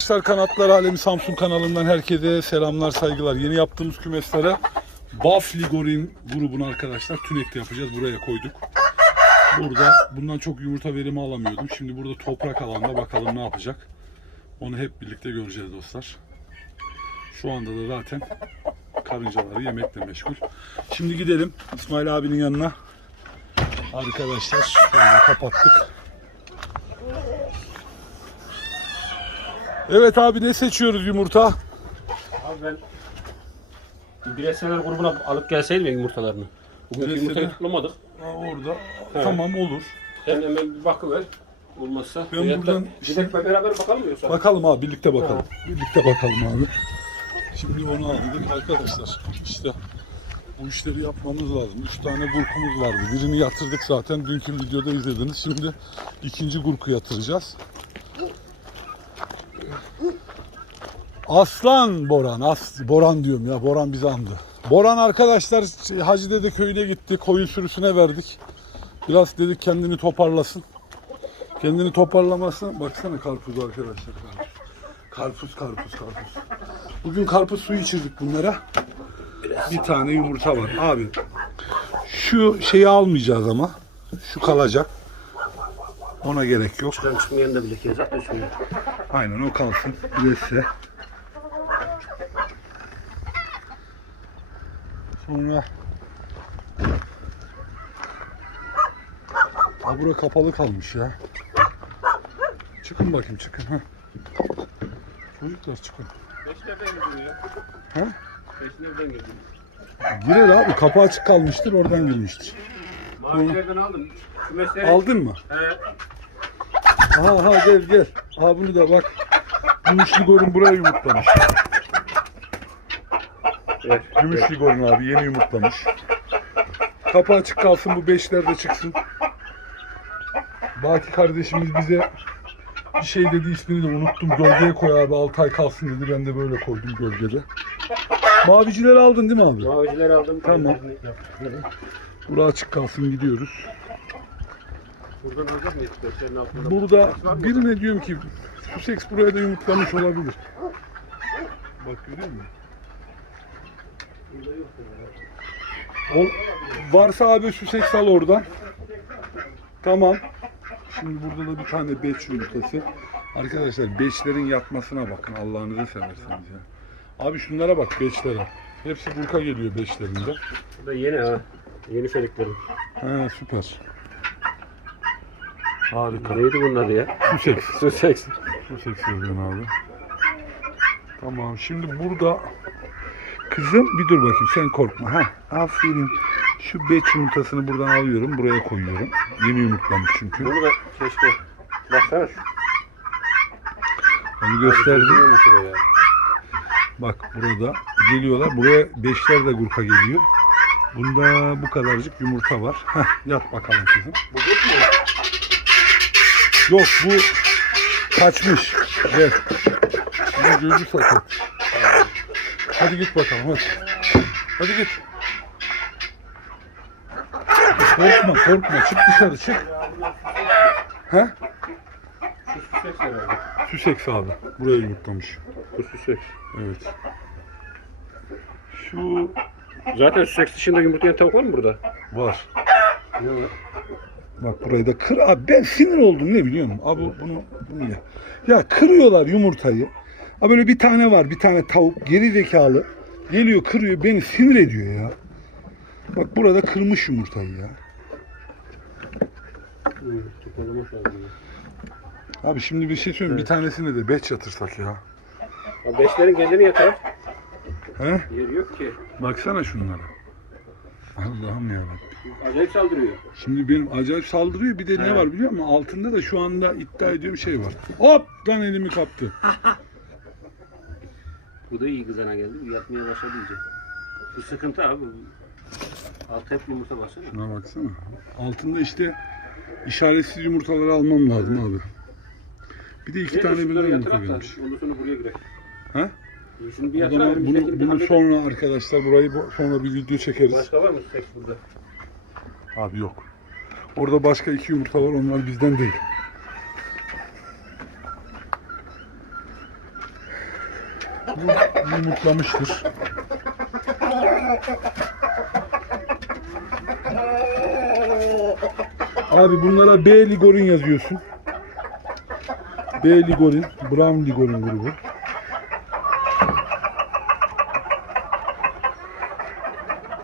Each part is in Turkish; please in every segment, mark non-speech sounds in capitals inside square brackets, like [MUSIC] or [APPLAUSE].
Arkadaşlar Kanatlar Alemi Samsun kanalından herkese selamlar saygılar. Yeni yaptığımız kümeslere Bafli Gorin grubunu arkadaşlar tünekte yapacağız. Buraya koyduk. Burada bundan çok yumurta verimi alamıyordum. Şimdi burada toprak alanda bakalım ne yapacak. Onu hep birlikte göreceğiz dostlar. Şu anda da zaten karıncaları yemekle meşgul. Şimdi gidelim İsmail abinin yanına. Arkadaşlar kapattık. Evet abi ne seçiyoruz yumurta? Abi ben bireysel grubuna alıp gelseydim ya yumurtalarını. Bugün Bireysel- yumurtayı tutlamadık. Aa, orada. Tamam olur. Sen hemen bir bakıver. Olmazsa. Ben Veyahut da buradan Gidelim beraber bakalım mı yoksa? Bakalım abi birlikte bakalım. Birlikte bakalım abi. Şimdi onu aldık arkadaşlar. İşte bu işleri yapmamız lazım. Üç tane gurkumuz vardı. Birini yatırdık zaten. Dünkü videoda izlediniz. Şimdi ikinci gurku yatıracağız. Aslan Boran. As, Boran diyorum ya. Boran bizi andı. Boran arkadaşlar Hacı Dede köyüne gitti. Koyun sürüsüne verdik. Biraz dedik kendini toparlasın. Kendini toparlamasın. Baksana karpuz arkadaşlar. Karpuz, karpuz, karpuz. Bugün karpuz suyu içirdik bunlara. Bir tane yumurta var. Abi şu şeyi almayacağız ama. Şu kalacak. Ona gerek yok. Ben çıkmayan da bile da şunu. Aynen o kalsın. Birisi. Sonra Ha bura kapalı kalmış ya. Çıkın bakayım çıkın ha. Çocuklar çıkın. Beş nereden geliyor ya? Ha? Beş nereden geliyor? Girer abi kapı açık kalmıştır oradan girmiştir. Mavilerden aldım. Kümesleri... Aldın mı? He. Aha aha gel gel. Aha bunu da bak. Gümüşlü gorun buraya yumurtlamış. Evet. Gümüşlü gorun abi yeni yumurtlamış. Kapı açık kalsın bu beşler de çıksın. Baki kardeşimiz bize bir şey dedi ismini de unuttum. Gölgeye koy abi 6 ay kalsın dedi. Ben de böyle koydum gölgede. Mavicileri aldın değil mi abi? Mavileri aldım. Tamam. Bura açık kalsın gidiyoruz. Buradan alacak mıyız? Beşlerin altında. Burada birine diyorum ki Sussex buraya da yumurtlamış olabilir. Bak görüyor musun? Ol, varsa abi Sussex al oradan. Tamam. Şimdi burada da bir tane beç yumurtası. Arkadaşlar beçlerin yatmasına bakın Allah'ınızı seversiniz ya. Abi şunlara bak beçlere. Hepsi burka geliyor beçlerinde. Bu da yeni ha. Yeni feliklerim. Ha süper. Harika. Neydi bunlar ya? Sussex. Sussex. Sussex yazıyorsun abi. Tamam şimdi burada kızım bir dur bakayım sen korkma. Ha aferin. Şu beç yumurtasını buradan alıyorum buraya koyuyorum. Yeni yumurtlamış çünkü. Bunu da keşke. Baksana şu. Onu gösterdim. Bak burada geliyorlar. Buraya beşler de gurka geliyor. Bunda bu kadarcık yumurta var. Heh, yat bakalım kızım. Bu değil mi? Yok bu kaçmış. Gel. Bu gözü sakat. Hadi git bakalım hadi. Hadi git. Korkma korkma çık dışarı çık. He? Süseks abi. Buraya yumurtlamış. Bu Sussex. Evet. Şu Zaten Sussex dışında yumurtlayan tavuk var mı burada? var? Bak burayı da kır. Abi ben sinir oldum ne biliyor musun? Abi bunu, bunu ya. Ya kırıyorlar yumurtayı. Abi böyle bir tane var bir tane tavuk geri zekalı. Geliyor kırıyor beni sinir ediyor ya. Bak burada kırmış yumurtayı ya. Abi şimdi bir şey söyleyeyim bir tanesine de beç yatırsak ya. Ya beşlerin kendini yatar. He? Yer yok ki. Baksana şunlara. Allah'ım ya. Acayip saldırıyor. Şimdi benim acayip saldırıyor. Bir de ne var biliyor musun? Altında da şu anda iddia ediyorum şey var. Hop lan elimi kaptı. [LAUGHS] Bu da iyi kızana geldi. Yatmaya başladı iyice. Bu sıkıntı abi. Altı hep yumurta baksana. Şuna baksana. Altında işte işaretsiz yumurtaları almam lazım abi. Bir de iki tane şunları birden yumurta yatırak da, gelmiş. Ondan sonra buraya girer. Ha? Şunu bir O yatırak. zaman bunu, bunu halledelim. sonra arkadaşlar burayı bu- sonra bir video çekeriz. Başka var mı seks burada? Abi yok. Orada başka iki yumurta var onlar bizden değil. Bu yumurtlamıştır. Abi bunlara B ligorin yazıyorsun. B ligorin, Brown ligorin grubu.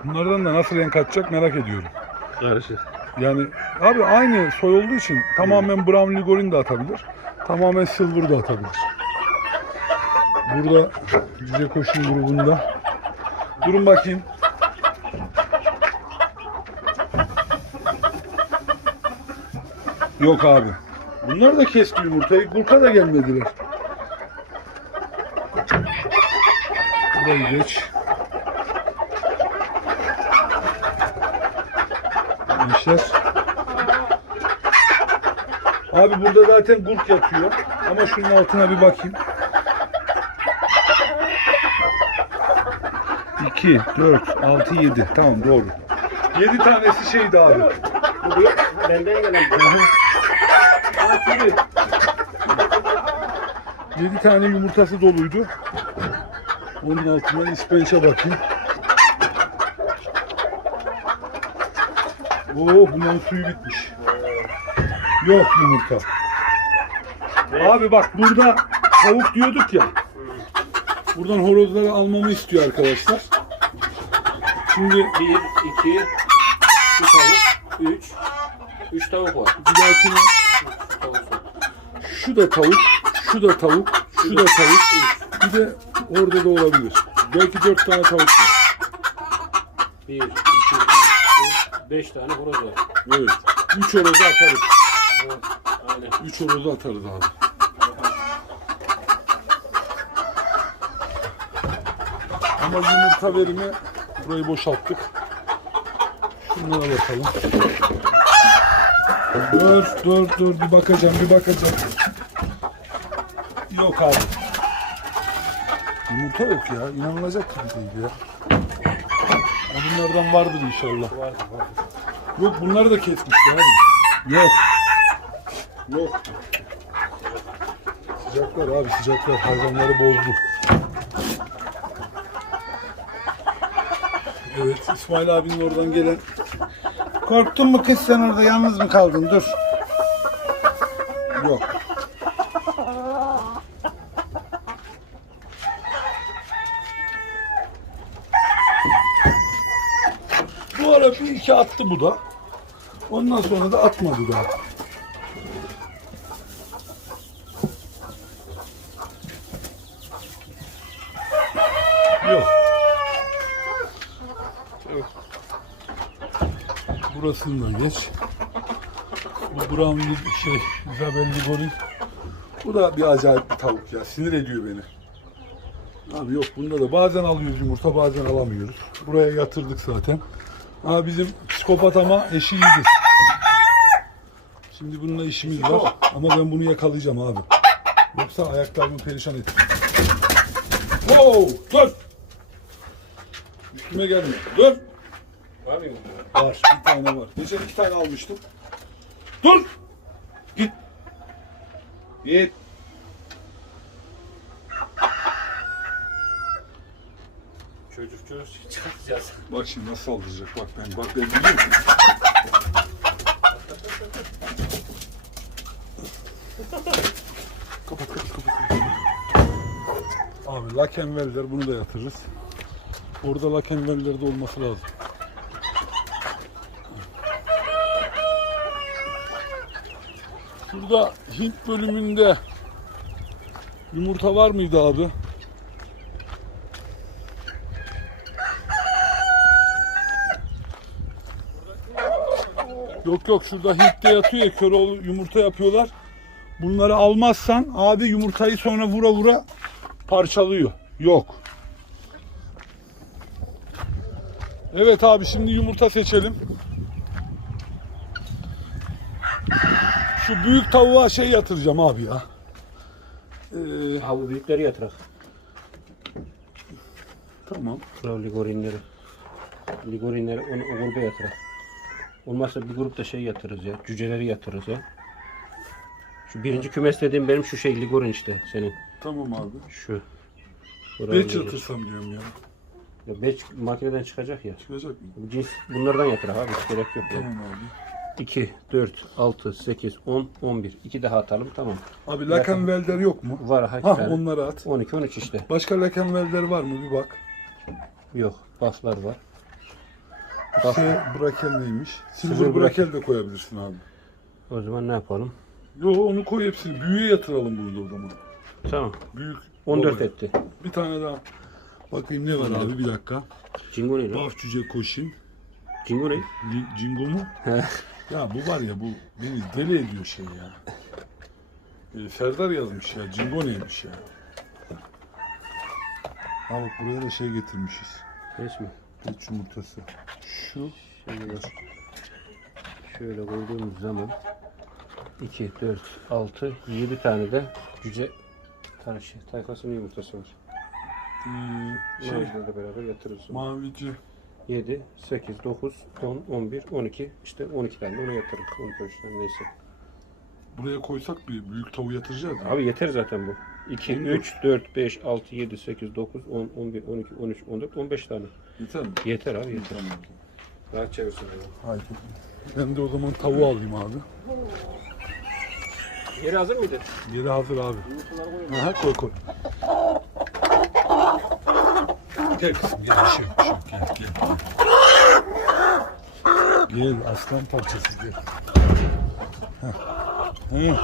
Bunlardan da nasıl renk atacak merak ediyorum. Karışık. Yani abi aynı soy olduğu için tamamen Brown Ligorin de atabilir. Tamamen Silver da atabilir. Burada Cüce Koşun grubunda. Durun bakayım. Yok abi. Bunlar da kesti yumurtayı. Gurka da gelmediler. Burayı geç. Gençler. Abi burada zaten gurk yatıyor. Ama şunun altına bir bakayım. 2, 4, 6, 7. Tamam doğru. 7 tanesi şeydi abi. Bu benden gelen. Aa, kilit. 7 tane yumurtası doluydu. Onun altından ispençe bakayım. Oo bunların suyu bitmiş. Yok yumurta. Abi bak burada tavuk diyorduk ya. Buradan horozları almamı istiyor arkadaşlar. Şimdi Bir, iki, şu tavuk, üç. Üç tavuk var. bir dahakine Üç tavuk var. şu da tavuk, şu da tavuk, şu da tavuk. Bir de orada da olabilir. Belki dört tane tavuk var. Bir, iki, üç, dört, beş tane horoz var. Evet. Üç horozu atarız. Evet, aynen. Üç horozu atarız abi. Ama yumurta verimi burayı boşalttık. Şunlara bakalım. Dur dur dur bir bakacağım bir bakacağım. Yok abi. Yumurta yok ya. İnanılacak gibi değil ya. Ya Bunlardan vardır inşallah. Vardı, vardı. Yok bunları da kesmişler abi. Yok. Yok. Sıcaklar abi sıcaklar hayvanları bozdu. Evet İsmail abinin oradan gelen Korktun mu kız sen orada yalnız mı kaldın? Dur. yok. Bu ara bir iki attı bu da. Ondan sonra da atmadı daha. Yok. Burasını da geç. Bu Brown bir şey, Isabel Ligori. Bu da bir acayip bir tavuk ya. Sinir ediyor beni. Abi yok bunda da bazen alıyoruz yumurta bazen alamıyoruz. Buraya yatırdık zaten. Ama bizim psikopat ama eşi iyidir. Şimdi bununla işimiz var. Ama ben bunu yakalayacağım abi. Yoksa ayaklarımı perişan et. Wow! Dur! Üstüme gelme. Dur! Var mı? Var. Bir tane var. Geçen iki tane almıştım. Dur! Git. Git. Çocuk çocuk çıkartacağız. Bak şimdi nasıl saldıracak. Bak ben. Bak ben biliyorum. kapat kapat kapat. Abi Lakenveller bunu da yatırırız. Orada Lakenveller de olması lazım. Şurada Hint bölümünde yumurta var mıydı abi? Yok yok şurada Hint'te yatıyor ya köroğlu yumurta yapıyorlar. Bunları almazsan abi yumurtayı sonra vura vura parçalıyor. Yok. Evet abi şimdi yumurta seçelim. Şu büyük tavuğa şey yatıracağım abi ya. Ee, Ha bu büyükleri yatırak. tamam. Bravo ligorinleri. Ligorinleri onu o gruba yatırak. Olmazsa bir grupta şey yatırırız ya. Cüceleri yatırırız ya. Şu birinci kümes dediğim benim şu şey ligorin işte senin. Tamam abi. Şu. Bravo. Beç yatırsam diyorum ya. Ya beç makineden çıkacak ya. Çıkacak mı? Bu cins bunlardan yatır abi. Hiç gerek yok. ya. Tamam abi. 2, 4, 6, 8, 10, 11. 2 daha atalım tamam. Abi Lakenwelder yok mu? Var ha iki Ha tane. onları at. 12, 13 işte. Başka Lakenwelder var mı bir bak. Yok. Buff'lar var. Buff. Şey brakel neymiş? Silver, Silver brakel de koyabilirsin abi. O zaman ne yapalım? Yo onu koy hepsini. Büyüğe yatıralım burada o zaman. Tamam. Büyük. 14 baba. etti. Bir tane daha. Bakayım ne var abi bir dakika. Cingo ne lan? Baf cüce koşayım. Cingo ne? Jingo mu? Ya bu var ya bu beni deli ediyor şey ya. Ee, Serdar yazmış ya. Jingo neymiş ya? Ha bak buraya da şey getirmişiz. Resmi. Üç yumurtası. Şu. Şimdi bak. Şöyle koyduğumuz zaman 2, 4, 6, 7 tane de cüce karşı tayfasının yumurtası var. Ee, şey. Mavilerle beraber yatırırız. Mavici. 7, 8, 9, 10, 11, 12. İşte 12 tane de ona yatırırız. 13 tane neyse. Buraya koysak bir büyük tavuğu yatıracağız. ya. Abi yeter zaten bu. 2, 3, 4, 5, 6, 7, 8, 9, 10, 11, 12, 13, 14, 15 tane. Yeter mi? Yeter abi yeter. Tamam. Rahat çevirsin. Haydi. Ben de o zaman tavuğu alayım abi. Yeri hazır mıydı? Yeri hazır abi. Aha koy koy. Gel kızım gel bir şey yok, bir şey yok. Gel gel. Gel aslan parçası gel. Heh. Heh.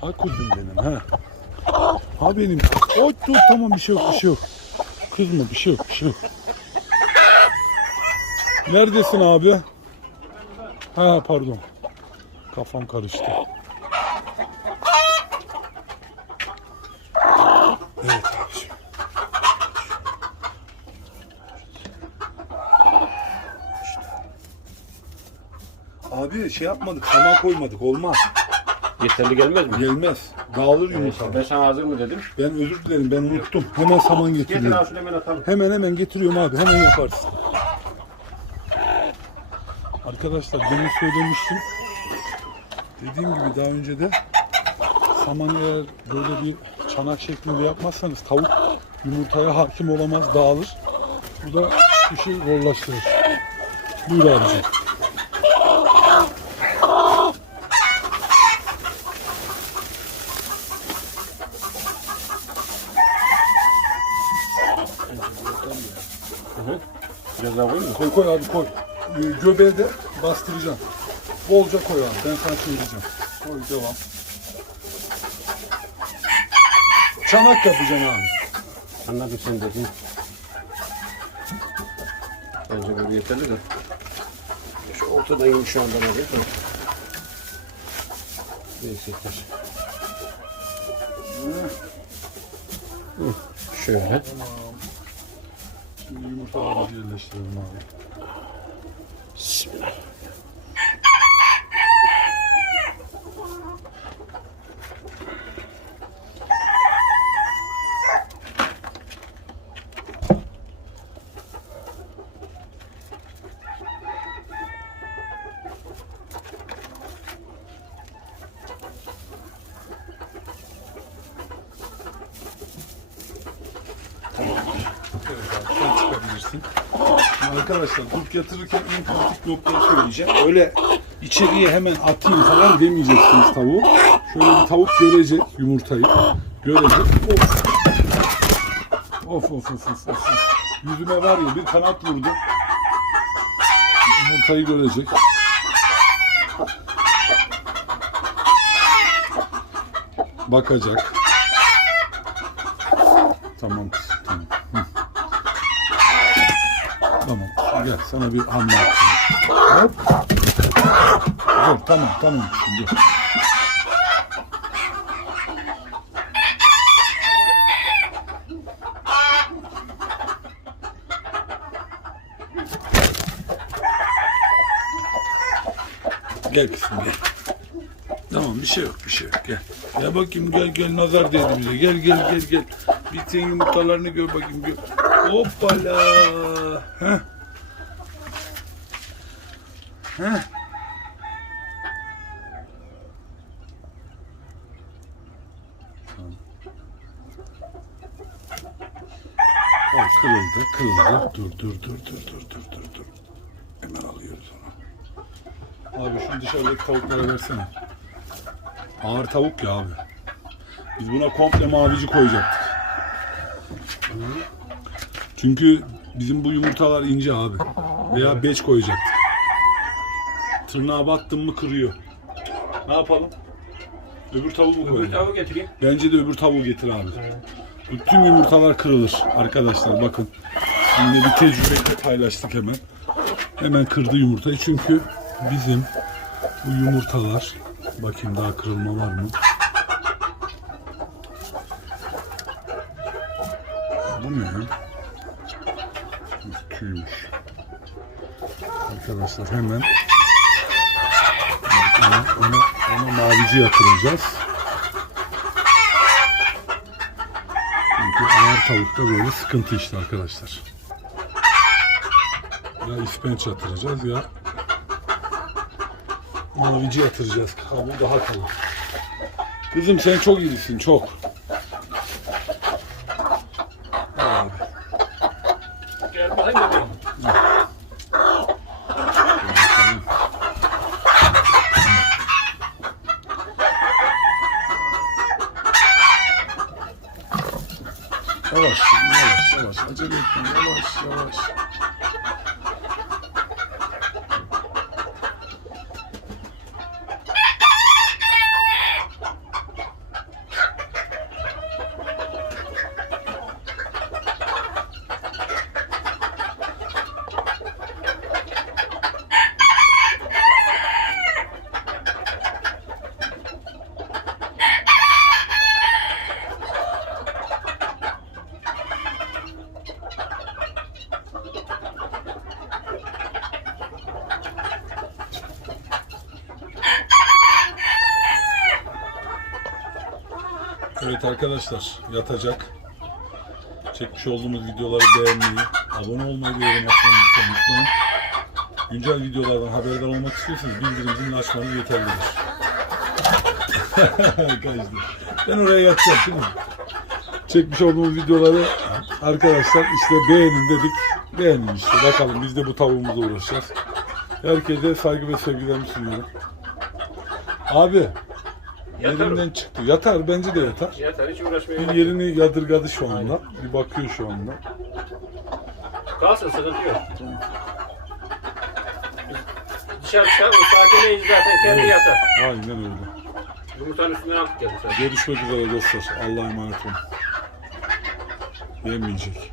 Ha kuzum benim ha. Ha benim. Oy dur tamam bir şey yok bir şey yok. Kızma bir şey yok bir şey yok. Neredesin abi? Ha pardon. Kafam karıştı. Şey yapmadık, saman koymadık. Olmaz. Yeterli gelmez mi? Gelmez. Dağılır yumurta. Ben sana hazır mı dedim. Ben özür dilerim, ben unuttum. Hemen saman Getir getiriyorum. abi şunu hemen atalım. Hemen hemen getiriyorum abi. Hemen yaparsın. Arkadaşlar demin söylemiştim. Dediğim gibi daha önce de saman eğer böyle bir çanak şeklinde yapmazsanız tavuk yumurtaya hakim olamaz, dağılır. Bu da işi zorlaştırır. Buyur abicim. Biraz daha koyayım mı? Koy koy abi koy. Ee, Göbeğe de bastıracağım. Bolca koy abi. Ben sana söyleyeceğim. Koy devam. Çanak yapacaksın abi. Anladım sen dedin. Bence böyle yeterli de. Şu ortadayım şu anda ne değil mi? Neyse yeter. Şöyle. Şimdi yumurtaları yerleştirelim abi. Bismillah. Evet Şimdi arkadaşlar dut yatırırken en kritik noktayı söyleyeceğim. Öyle içeriye hemen atayım falan demeyeceksiniz tavuğu. Şöyle bir tavuk görecek yumurtayı. Görecek. Of. Of of of of. of. Yüzüme var ya bir kanat vurdu. Yumurtayı görecek. Bakacak. Tamam kızım, tamam. Hı. Tamam gel sana bir hamle. Hop. Dur tamam tamam şimdi. Gel kızım gel. Tamam bir şey yok bir şey yok gel. Gel bakayım gel gel nazar değdi bize. Gel gel gel gel. Bir senin yumurtalarını gör bakayım gör. Hoppala. Heh. Heh. Bak kırıldı, kırıldı. Dur, dur, dur, dur, dur, dur, dur, dur. Hemen alıyoruz onu. Abi şu dışarıdaki tavuklara versene. Ağır tavuk ya abi. Biz buna komple mavici koyacaktık. Çünkü bizim bu yumurtalar ince abi. Veya beç koyacaktık. Tırnağa battın mı kırıyor. Ne yapalım? Öbür tavuğu mu Öbür koyalım? tavuğu getireyim. Bence de öbür tavuğu getir abi. Bütün yumurtalar kırılır arkadaşlar bakın. Şimdi bir tecrübeyle paylaştık hemen. Hemen kırdı yumurtayı çünkü bizim bu yumurtalar bakayım daha kırılma var mı? Bu ne ya? Tüymüş. Arkadaşlar hemen ona, ona, ona mavici yatıracağız. Çünkü ağır tavukta böyle sıkıntı işte arkadaşlar. Ya ispenç yatıracağız ya mavici yatıracağız. Kabul daha kalın. Kızım sen çok iyisin çok. Abi. Gel bakayım bebeğim. Yavaş, yavaş, yavaş. Acele etme. Yavaş, yavaş. Evet arkadaşlar yatacak. Çekmiş olduğumuz videoları beğenmeyi, abone olmayı ve yorum atmayı unutmayın. Güncel videolardan haberdar olmak istiyorsanız bildirim zilini açmanız yeterlidir. [LAUGHS] Ben oraya yatacağım değil mi? Çekmiş olduğumuz videoları arkadaşlar işte beğenin dedik. Beğenin işte bakalım biz de bu tavuğumuzla uğraşacağız. Herkese saygı ve sevgilerimi sunuyorum. Abi Yatar o. Elimden çıktı. Yatar bence de yatar. Yatar hiç uğraşmaya Bir gerek yok. yerini yadırgadı şu anda. Bir bakıyor şu anda. Kalsın sıkıntı yok. Dışarı çıkar o sakinleyici zaten kendi yatar. Aynen öyle. Yumurtanın üstünden aldık geldi zaten. Görüşmek üzere dostlar. Allah'a emanet olun. Yemeyecek.